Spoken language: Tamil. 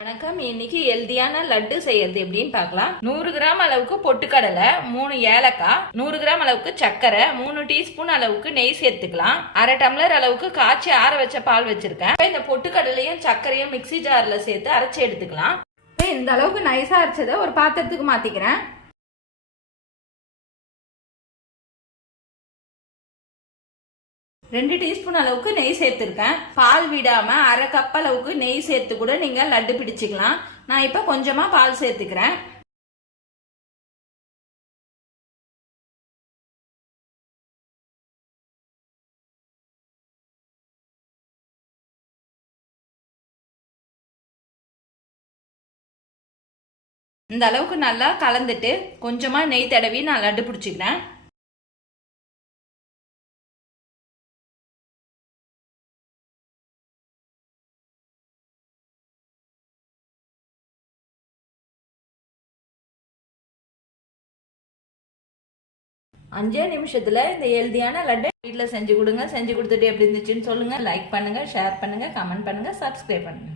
வணக்கம். இன்னைக்கு ஹெல்தியான லட்டு செய்யறது எப்படின்னு பார்க்கலாம். நூறு கிராம் அளவுக்கு பொட்டுக்கடலை மூணு ஏலக்காய் நூறு கிராம் அளவுக்கு சர்க்கரை மூணு டீஸ்பூன் அளவுக்கு நெய் சேர்த்துக்கலாம். அரை டம்ளர் அளவுக்கு காய்ச்சி ஆற வச்ச பால் வச்சிருக்கேன். இந்த பொட்டுக்கடலையும் சர்க்கரையும் மிக்ஸி ஜார்ல சேர்த்து அரைச்சி எடுத்துக்கலாம். இந்த அளவுக்கு நைஸா அரைச்சதை ஒரு பாத்திரத்துக்கு மாத்திக்கிறேன். ரெண்டு டீஸ்பூன் அளவுக்கு நெய் சேர்த்துருக்கேன். பால் விடாம அரை கப் அளவுக்கு நெய் சேர்த்து கூட நீங்க லட்டு பிடிச்சிக்கலாம். நான் இப்ப கொஞ்சமா பால் சேர்த்துக்கிறேன். இந்த அளவுக்கு நல்லா கலந்துட்டு கொஞ்சமா நெய் தடவி நான் லட்டு பிடிச்சிக்கிறேன். அஞ்சே நிமிஷத்துல இந்த ஹெல்தியான லட்டை வீட்டில் செஞ்சு கொடுங்க. செஞ்சு கொடுத்துட்டு எப்படி இருந்துச்சுன்னு சொல்லுங்க. லைக் பண்ணுங்க ஷேர் பண்ணுங்க கமெண்ட் பண்ணுங்க சப்ஸ்கிரைப் பண்ணுங்க.